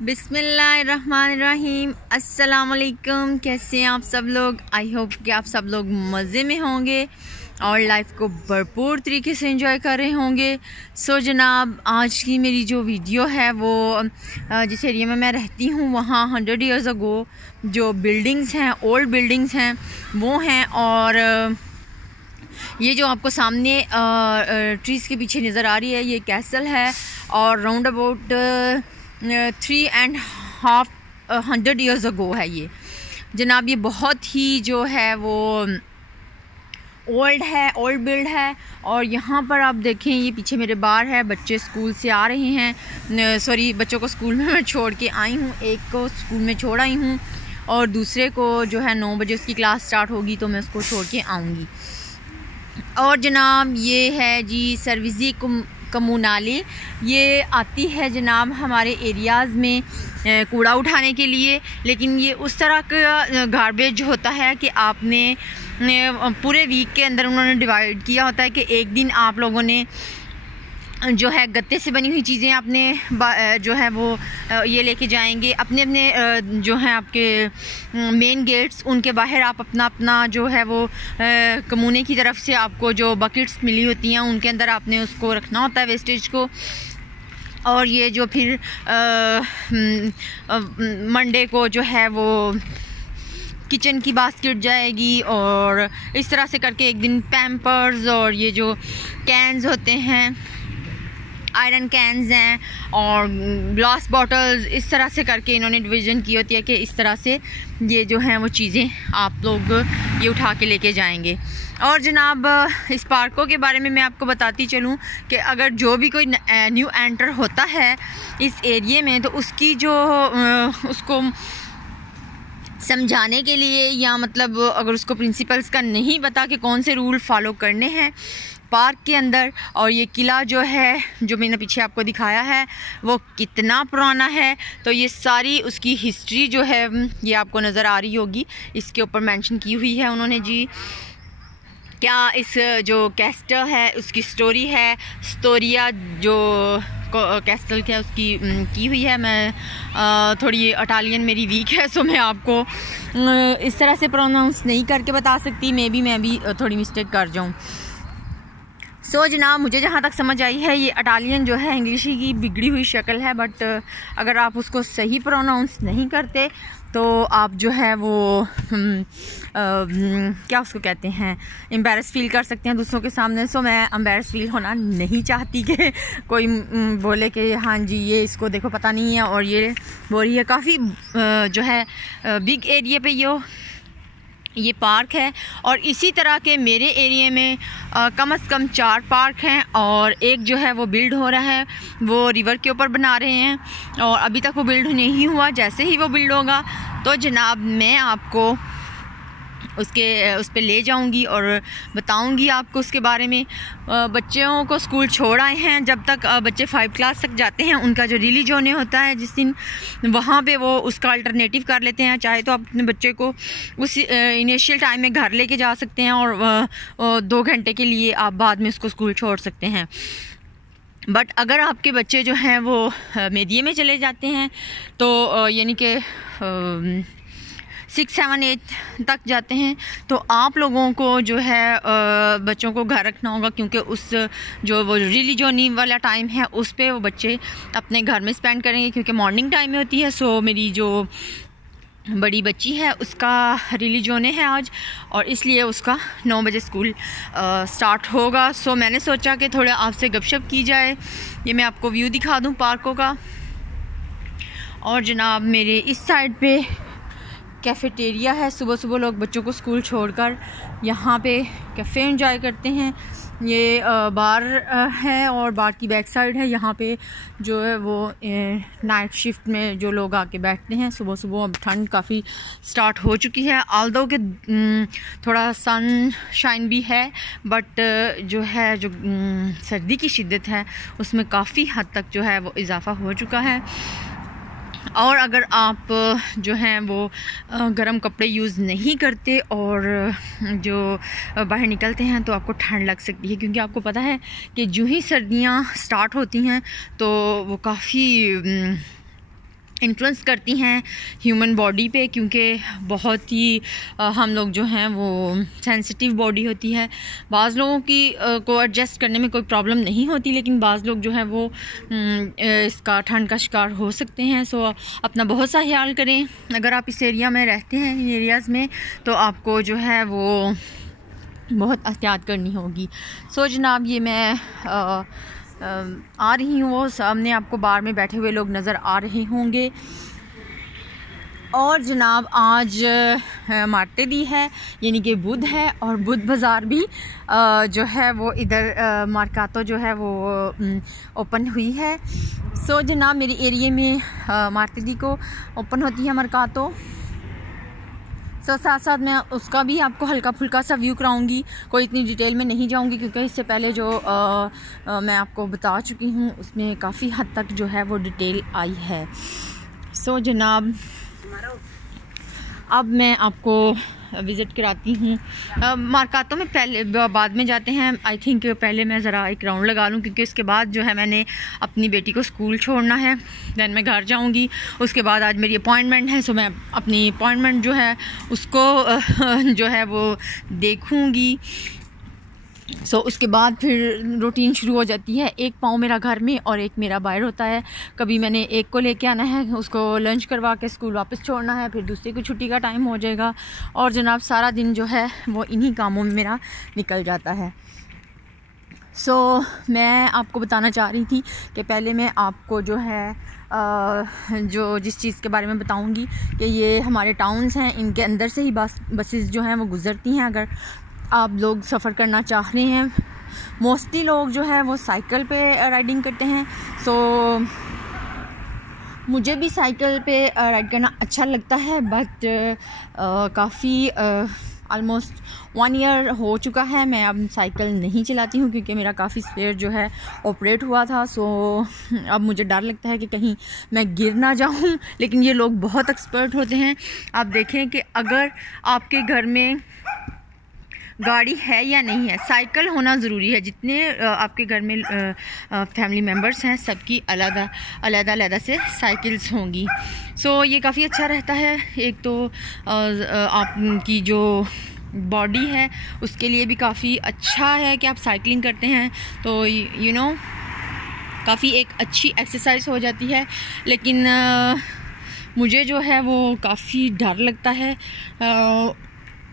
बिस्मिल्लाहिर्रहमानिर्रहीम। अस्सलाम वालेकुम। कैसे हैं आप सब लोग? आई होप कि आप सब लोग मज़े में होंगे और लाइफ को भरपूर तरीके से एंजॉय कर रहे होंगे। सो जनाब, आज की मेरी जो वीडियो है वो जिस एरिया में मैं रहती हूँ वहाँ 100 ईयर्स अगो जो बिल्डिंग्स हैं, ओल्ड बिल्डिंग्स हैं वो हैं। और ये जो आपको सामने ट्रीज़ के पीछे नज़र आ रही है ये कैसल है और राउंड अबाउट 3.5 ईयर्स अगो है ये जनाब। ये बहुत ही जो है वो ओल्ड है, ओल्ड बिल्ड है। और यहाँ पर आप देखें ये पीछे मेरे बार है, बच्चे स्कूल से आ रहे हैं। सॉरी, बच्चों को स्कूल में मैं छोड़ के आई हूँ, एक को स्कूल में छोड़ आई हूँ और दूसरे को जो है 9 बजे उसकी क्लास स्टार्ट होगी तो मैं उसको छोड़ के आऊँगी। और जनाब ये है जी सर्विस कम्युनाली, ये आती है जनाब हमारे एरियाज़ में कूड़ा उठाने के लिए। लेकिन ये उस तरह का गार्बेज होता है कि आपने पूरे वीक के अंदर उन्होंने डिवाइड किया होता है कि एक दिन आप लोगों ने जो है गत्ते से बनी हुई चीज़ें आपने जो है वो ये लेके जाएंगे अपने अपने जो है आपके मेन गेट्स, उनके बाहर आप अपना अपना जो है वो कम्यूने की तरफ से आपको जो बकेट्स मिली होती हैं उनके अंदर आपने उसको रखना होता है वेस्टेज को। और ये जो फिर मंडे को जो है वो किचन की बास्केट जाएगी और इस तरह से करके एक दिन पैम्पर्स और ये जो कैंस होते हैं, आयरन कैंस हैं और ग्लास बॉटल्स, इस तरह से करके इन्होंने डिवीज़न की होती है कि इस तरह से ये जो हैं वो चीज़ें आप लोग ये उठा के लेके जाएंगे। और जनाब इस पार्कों के बारे में मैं आपको बताती चलूँ कि अगर जो भी कोई न्यू एंटर होता है इस एरिए में तो उसकी जो उसको समझाने के लिए या मतलब अगर उसको प्रिंसिपल्स का नहीं पता कि कौन से रूल फॉलो करने हैं पार्क के अंदर। और ये किला जो है जो मैंने पीछे आपको दिखाया है वो कितना पुराना है, तो ये सारी उसकी हिस्ट्री जो है ये आपको नज़र आ रही होगी, इसके ऊपर मेंशन की हुई है उन्होंने जी। क्या इस जो कैस्टल है उसकी स्टोरी है, स्टोरिया जो कैस्टल क्या उसकी की हुई है। मैं थोड़ी इटालियन मेरी वीक है सो मैं आपको इस तरह से प्रोनाउंस नहीं करके बता सकती, मैं भी थोड़ी मिस्टेक कर जाऊँ। सो जनाब, मुझे जहाँ तक समझ आई है ये इटालियन जो है इंग्लिश की बिगड़ी हुई शक्ल है, बट अगर आप उसको सही प्रोनाउंस नहीं करते तो आप जो है वो क्या उसको कहते हैं एम्बैरस फील कर सकते हैं दूसरों के सामने। सो मैं एम्बैरस फील होना नहीं चाहती कि कोई बोले कि हाँ जी ये इसको देखो पता नहीं है और ये बोल रही है। काफ़ी जो है बिग एरिया पे ये पार्क है और इसी तरह के मेरे एरिया में कम से कम 4 पार्क हैं और एक जो है वो बिल्ड हो रहा है, वो रिवर के ऊपर बना रहे हैं और अभी तक वो बिल्ड नहीं हुआ। जैसे ही वो बिल्ड होगा तो जनाब मैं आपको उस पर ले जाऊंगी और बताऊंगी आपको उसके बारे में। बच्चों को स्कूल छोड़ आए हैं, जब तक बच्चे 5 क्लास तक जाते हैं उनका जो रिलीजन होता है जिस दिन वहाँ पे वो उसका अल्टरनेटिव कर लेते हैं। चाहे तो आप अपने बच्चे को उस इनिशियल टाइम में घर लेके जा सकते हैं और 2 घंटे के लिए आप बाद में उसको स्कूल छोड़ सकते हैं। बट अगर आपके बच्चे जो हैं वो मीडियम में चले जाते हैं तो यानी कि 6, 7, 8 तक जाते हैं तो आप लोगों को जो है बच्चों को घर रखना होगा, क्योंकि उस जो वो रिलीजनी वाला टाइम है उस पे वो बच्चे अपने घर में स्पेंड करेंगे, क्योंकि मॉर्निंग टाइम में होती है। सो मेरी जो बड़ी बच्ची है उसका रिलीजन है आज और इसलिए उसका 9 बजे स्कूल स्टार्ट होगा। सो मैंने सोचा कि थोड़ा आपसे गपशप की जाए। ये मैं आपको व्यू दिखा दूँ पार्कों का। और जनाब मेरे इस साइड पे कैफ़ेटेरिया है, सुबह सुबह लोग बच्चों को स्कूल छोड़कर यहाँ पे कैफ़े एंजॉय करते हैं। ये बार है और बार की बैक साइड है। यहाँ पे जो है वो नाइट शिफ्ट में जो लोग आके बैठते हैं सुबह सुबह। अब ठंड काफ़ी स्टार्ट हो चुकी है, ऑल्दो के थोड़ा सनशाइन भी है, बट जो है जो सर्दी की शिद्दत है उसमें काफ़ी हद तक जो है वो इजाफ़ा हो चुका है। और अगर आप जो हैं वो गर्म कपड़े यूज़ नहीं करते और जो बाहर निकलते हैं तो आपको ठंड लग सकती है, क्योंकि आपको पता है कि जो ही सर्दियां स्टार्ट होती हैं तो वो काफ़ी इन्फ्लुएंस करती हैं ह्यूमन बॉडी पे, क्योंकि बहुत ही हम लोग जो हैं वो सेंसिटिव बॉडी होती है। बाज़ लोगों की को एडजस्ट करने में कोई प्रॉब्लम नहीं होती, लेकिन बाज़ लोग जो हैं वो इसका ठंड का शिकार हो सकते हैं। सो अपना बहुत सा ख्याल करें। अगर आप इस एरिया में रहते हैं, इन एरियाज़ में, तो आपको जो है वो बहुत एहतियात करनी होगी। सो जनाब ये मैं आ रही हूँ, वो सामने आपको बार में बैठे हुए लोग नज़र आ रहे होंगे। और जनाब आज मार्टेडी है, यानी कि बुध है, और बुध बाज़ार भी जो है वो इधर मार्कातो जो है वो ओपन हुई है। सो जनाब मेरी एरिया में मार्टेडी को ओपन होती है मार्कातो। सो साथ साथ मैं उसका भी आपको हल्का फुल्का सा व्यू कराऊंगी, कोई इतनी डिटेल में नहीं जाऊंगी, क्योंकि इससे पहले जो मैं आपको बता चुकी हूँ उसमें काफ़ी हद तक जो है वो डिटेल आई है। सो जनाब अब मैं आपको विज़िट कराती हूँ मार्कातो में। पहले बाद में जाते हैं, आई थिंक पहले मैं ज़रा एक राउंड लगा लूँ, क्योंकि उसके बाद जो है मैंने अपनी बेटी को स्कूल छोड़ना है, दैन मैं घर जाऊँगी। उसके बाद आज मेरी अपॉइंटमेंट है, सो मैं अपनी अपॉइंटमेंट जो है उसको जो है वो देखूँगी। सो उसके बाद फिर रूटीन शुरू हो जाती है। एक पाँव मेरा घर में और एक मेरा बाहर होता है। कभी मैंने एक को लेके आना है, उसको लंच करवा के स्कूल वापस छोड़ना है, फिर दूसरे को छुट्टी का टाइम हो जाएगा, और जनाब सारा दिन जो है वो इन्हीं कामों में मेरा निकल जाता है। सो मैं आपको बताना चाह रही थी कि पहले मैं आपको जो है जो जिस चीज़ के बारे में बताऊंगी कि ये हमारे टाउन्स हैं, इनके अंदर से ही बसेस जो हैं वो गुज़रती हैं। अगर आप लोग सफ़र करना चाह रहे हैं, मोस्टली लोग जो है वो साइकिल पे राइडिंग करते हैं। सो मुझे भी साइकिल पे राइड करना अच्छा लगता है, बट काफ़ी ऑलमोस्ट 1 ईयर हो चुका है मैं अब साइकिल नहीं चलाती हूँ, क्योंकि मेरा काफ़ी स्पेयर जो है ऑपरेट हुआ था। सो अब मुझे डर लगता है कि कहीं मैं गिर ना जाऊँ। लेकिन ये लोग बहुत एक्सपर्ट होते हैं। आप देखें कि अगर आपके घर में गाड़ी है या नहीं है, साइकिल होना ज़रूरी है। जितने आपके घर में फैमिली मेम्बर्स हैं, सबकी अलग से साइकिल्स होंगी। सो ये काफ़ी अच्छा रहता है। एक तो आपकी जो बॉडी है उसके लिए भी काफ़ी अच्छा है कि आप साइकिलिंग करते हैं, तो यू नो काफ़ी एक अच्छी एक्सरसाइज हो जाती है। लेकिन मुझे जो है वो काफ़ी डर लगता है।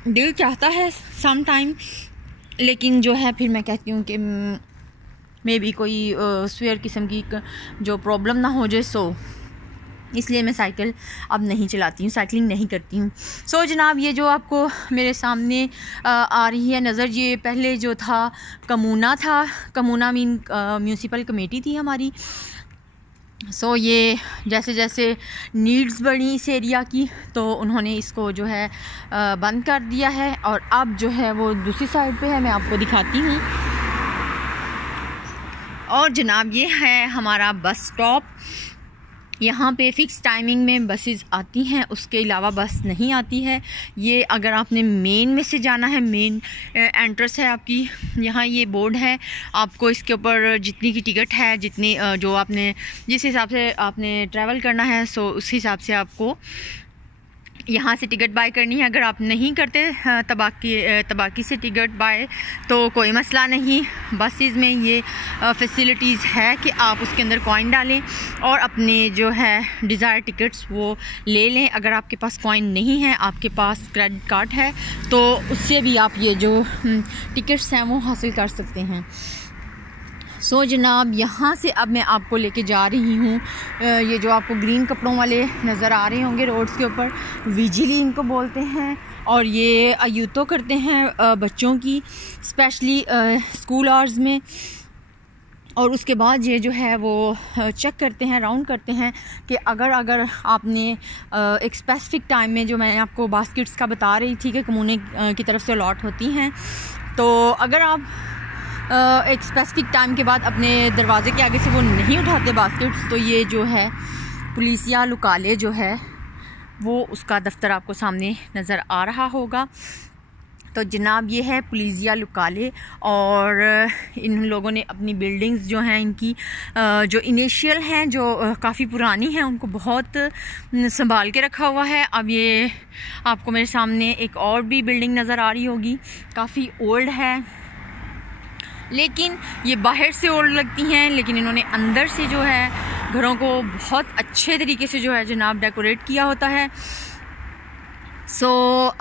दिल चाहता है सम टाइम, लेकिन जो है फिर मैं कहती हूँ कि मे बी कोई स्वेयर किस्म की जो प्रॉब्लम ना हो जाए, सो इसलिए मैं साइकिल अब नहीं चलाती हूँ, साइकिलिंग नहीं करती हूँ। सो जनाब ये जो आपको मेरे सामने आ रही है नज़र, ये पहले जो था कमूना मीन म्यूनसिपल कमेटी थी हमारी। सो ये जैसे जैसे नीड्स बढ़ी इस एरिया की, तो उन्होंने इसको जो है बंद कर दिया है, और अब जो है वो दूसरी साइड पे है, मैं आपको दिखाती हूँ। और जनाब ये है हमारा बस स्टॉप। यहाँ पे फ़िक्स टाइमिंग में बसेस आती हैं, उसके अलावा बस नहीं आती है। ये अगर आपने मेन में से जाना है, मेन एंट्रेंस है आपकी, यहाँ ये बोर्ड है, आपको इसके ऊपर जितनी की टिकट है, जितनी जो आपने जिस हिसाब से आपने ट्रैवल करना है, सो उस हिसाब से आपको यहाँ से टिकट बाय करनी है। अगर आप नहीं करते तबाकी से टिकट बाय, तो कोई मसला नहीं। बसेस में ये फैसिलिटीज़ है कि आप उसके अंदर कॉइन डालें और अपने जो है डिज़ायर टिकट्स वो ले लें। अगर आपके पास कॉइन नहीं है, आपके पास क्रेडिट कार्ड है, तो उससे भी आप ये जो टिकट्स हैं वो हासिल कर सकते हैं। सो जनाब यहाँ से अब मैं आपको लेके जा रही हूँ, ये जो आपको ग्रीन कपड़ों वाले नज़र आ रहे होंगे रोड्स के ऊपर, विजिली इनको बोलते हैं, और ये अयूतो करते हैं बच्चों की, स्पेशली स्कूल आवर्स में। और उसके बाद ये जो है वो चेक करते हैं, राउंड करते हैं कि अगर आपने एक स्पेसिफिक टाइम में, जो मैं आपको बास्केट्स का बता रही थी कि कम्यूने की तरफ से अलॉट होती हैं, तो अगर आप एक स्पेसिफिक टाइम के बाद अपने दरवाज़े के आगे से वो नहीं उठाते बास्केट्स, तो ये जो है पुलिसिया लुकाले जो है वो उसका दफ्तर आपको सामने नज़र आ रहा होगा। तो जनाब ये है पुलिसिया लुकाले, और इन लोगों ने अपनी बिल्डिंग्स जो हैं इनकी जो इनिशियल हैं जो काफ़ी पुरानी हैं उनको बहुत संभाल के रखा हुआ है। अब ये आपको मेरे सामने एक और भी बिल्डिंग नज़र आ रही होगी, काफ़ी ओल्ड है, लेकिन ये बाहर से ओल्ड लगती हैं, लेकिन इन्होंने अंदर से जो है घरों को बहुत अच्छे तरीके से जो है जनाब डेकोरेट किया होता है। सो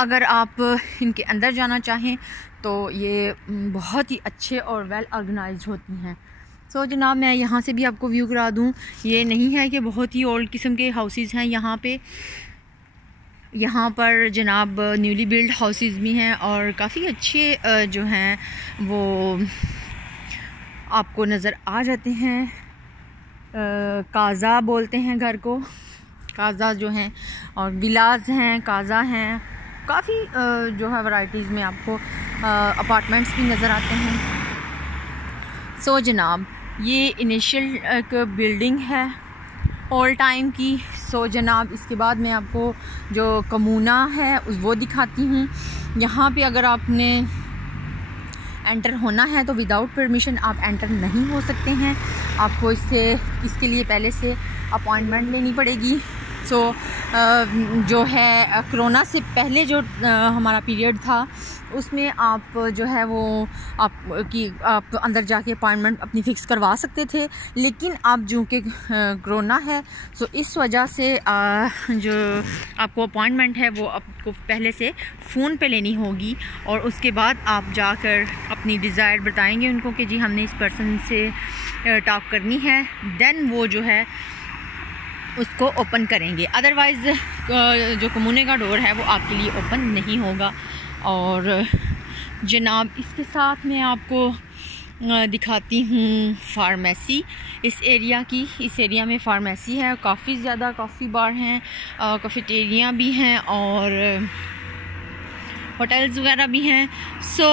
अगर आप इनके अंदर जाना चाहें तो ये बहुत ही अच्छे और वेल ऑर्गेनाइज्ड होती हैं। सो जनाब मैं यहाँ से भी आपको व्यू करा दूँ, ये नहीं है कि बहुत ही ओल्ड किस्म के हाउसेस हैं यहाँ पे, यहाँ पर जनाब न्यूली बिल्ड हाउसेस भी हैं और काफ़ी अच्छे जो हैं वो आपको नज़र आ जाते हैं। काज़ा बोलते हैं घर को, काज़ा जो हैं, और विलाज हैं, काज़ा हैं, काफ़ी जो है वैराइटीज़ में आपको अपार्टमेंट्स भी नज़र आते हैं। सो जनाब ये इनिशियल एक बिल्डिंग है ऑल टाइम की। सो जनाब इसके बाद मैं आपको जो कमूना है वो दिखाती हूँ। यहाँ पे अगर आपने एंटर होना है तो विदाउट परमिशन आप एंटर नहीं हो सकते हैं, आपको इसके लिए पहले से अपॉइंटमेंट लेनी पड़ेगी। सो जो है कोरोना से पहले जो हमारा पीरियड था उसमें आप जो है वो आप अंदर जाके अपॉइंटमेंट अपनी फ़िक्स करवा सकते थे, लेकिन अब जो कि कोरोना है सो इस वजह से जो आपको अपॉइंटमेंट है वो आपको पहले से फ़ोन पे लेनी होगी, और उसके बाद आप जाकर अपनी डिज़ायर बताएंगे उनको कि जी हमने इस पर्सन से टॉक करनी है, देन वो जो है उसको ओपन करेंगे। अदरवाइज़ जो कमूने का डोर है वो आपके लिए ओपन नहीं होगा। और जनाब इसके साथ मैं आपको दिखाती हूँ फार्मेसी इस एरिया की। इस एरिया में फार्मेसी है, काफ़ी ज़्यादा कॉफ़ी बार हैं, कैफेटेरिया भी हैं और होटल्स वगैरह भी हैं। सो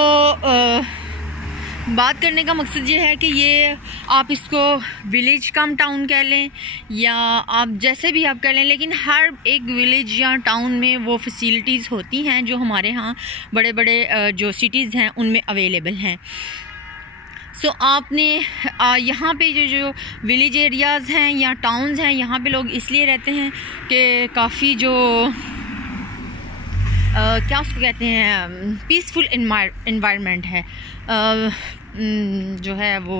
बात करने का मकसद ये है कि ये आप इसको विलेज कम टाउन कह लें या आप जैसे भी आप कह लें, लेकिन हर एक विलेज या टाउन में वो फैसिलिटीज़ होती हैं जो हमारे यहाँ बड़े बड़े जो सिटीज़ हैं उनमें अवेलेबल हैं। सो आपने यहाँ पे जो विलेज एरियाज़ हैं या टाउन्स हैं यहाँ पे लोग इसलिए रहते हैं कि काफ़ी जो क्या उसको कहते हैं पीसफुल एनवायरनमेंट है जो है वो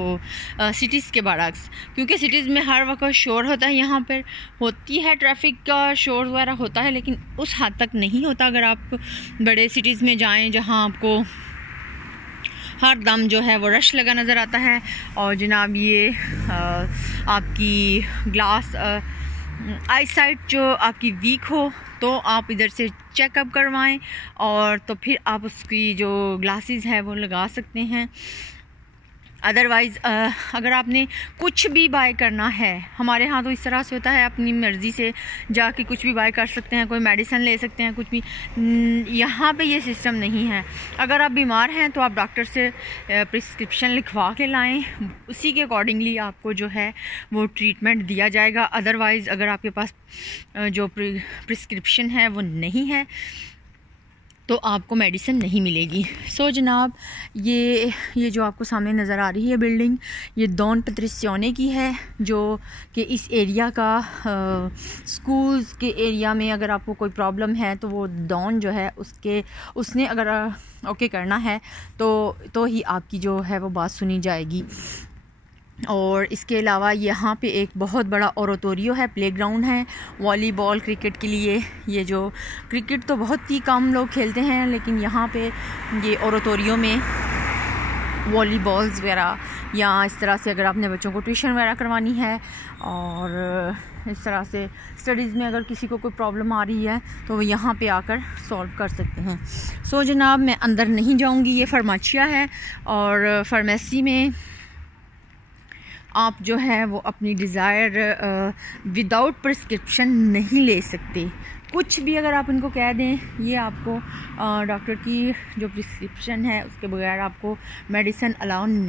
सिटीज़ के बरअक्स, क्योंकि सिटीज़ में हर वक्त शोर होता है, यहाँ पर होती है ट्रैफिक का शोर वगैरह होता है, लेकिन उस हद तक नहीं होता। अगर आप बड़े सिटीज़ में जाएं जहाँ आपको हर दम जो है वो रश लगा नज़र आता है। और जनाब ये आपकी ग्लास आई साइट जो आपकी वीक हो तो आप इधर से चेकअप करवाएं और तो फिर आप उसकी जो ग्लासेस है वो लगा सकते हैं। अदरवाइज़ अगर आपने कुछ भी बाय करना है, हमारे यहाँ तो इस तरह से होता है अपनी मर्ज़ी से जाके कुछ भी बाय कर सकते हैं, कोई मेडिसिन ले सकते हैं, कुछ भी। यहाँ पे ये सिस्टम नहीं है। अगर आप बीमार हैं तो आप डॉक्टर से प्रिस्क्रिप्शन लिखवा के लाएं, उसी के अकॉर्डिंगली आपको जो है वो ट्रीटमेंट दिया जाएगा। अदरवाइज़ अगर आपके पास जो प्रिस्क्रिप्शन है वो नहीं है तो आपको मेडिसिन नहीं मिलेगी। सो जनाब ये जो आपको सामने नज़र आ रही है बिल्डिंग, ये डॉन पेट्रिसियोने की है, जो कि इस एरिया का स्कूल्स के एरिया में अगर आपको कोई प्रॉब्लम है तो वो डॉन जो है उसने अगर ओके करना है तो ही आपकी जो है वो बात सुनी जाएगी। और इसके अलावा यहाँ पे एक बहुत बड़ा ओरोटोरियो है, प्लेग्राउंड है वॉलीबॉल क्रिकेट के लिए। ये जो क्रिकेट तो बहुत ही कम लोग खेलते हैं, लेकिन यहाँ पे ये ओरोटोरियो में वॉलीबॉल्स वगैरह या इस तरह से अगर आपने बच्चों को ट्यूशन वगैरह करवानी है और इस तरह से स्टडीज़ में अगर किसी को कोई प्रॉब्लम आ रही है तो वो यहाँ पे आकर सॉल्व कर सकते हैं। सो जनाब मैं अंदर नहीं जाऊँगी, ये फार्मेसिया है और फार्मेसी में आप जो है वो अपनी डिज़ायर विदाउट प्रिस्क्रिप्शन नहीं ले सकते। कुछ भी अगर आप उनको कह दें, ये आपको डॉक्टर की जो प्रिस्क्रिप्शन है उसके बगैर आपको मेडिसिन अलाउ नहीं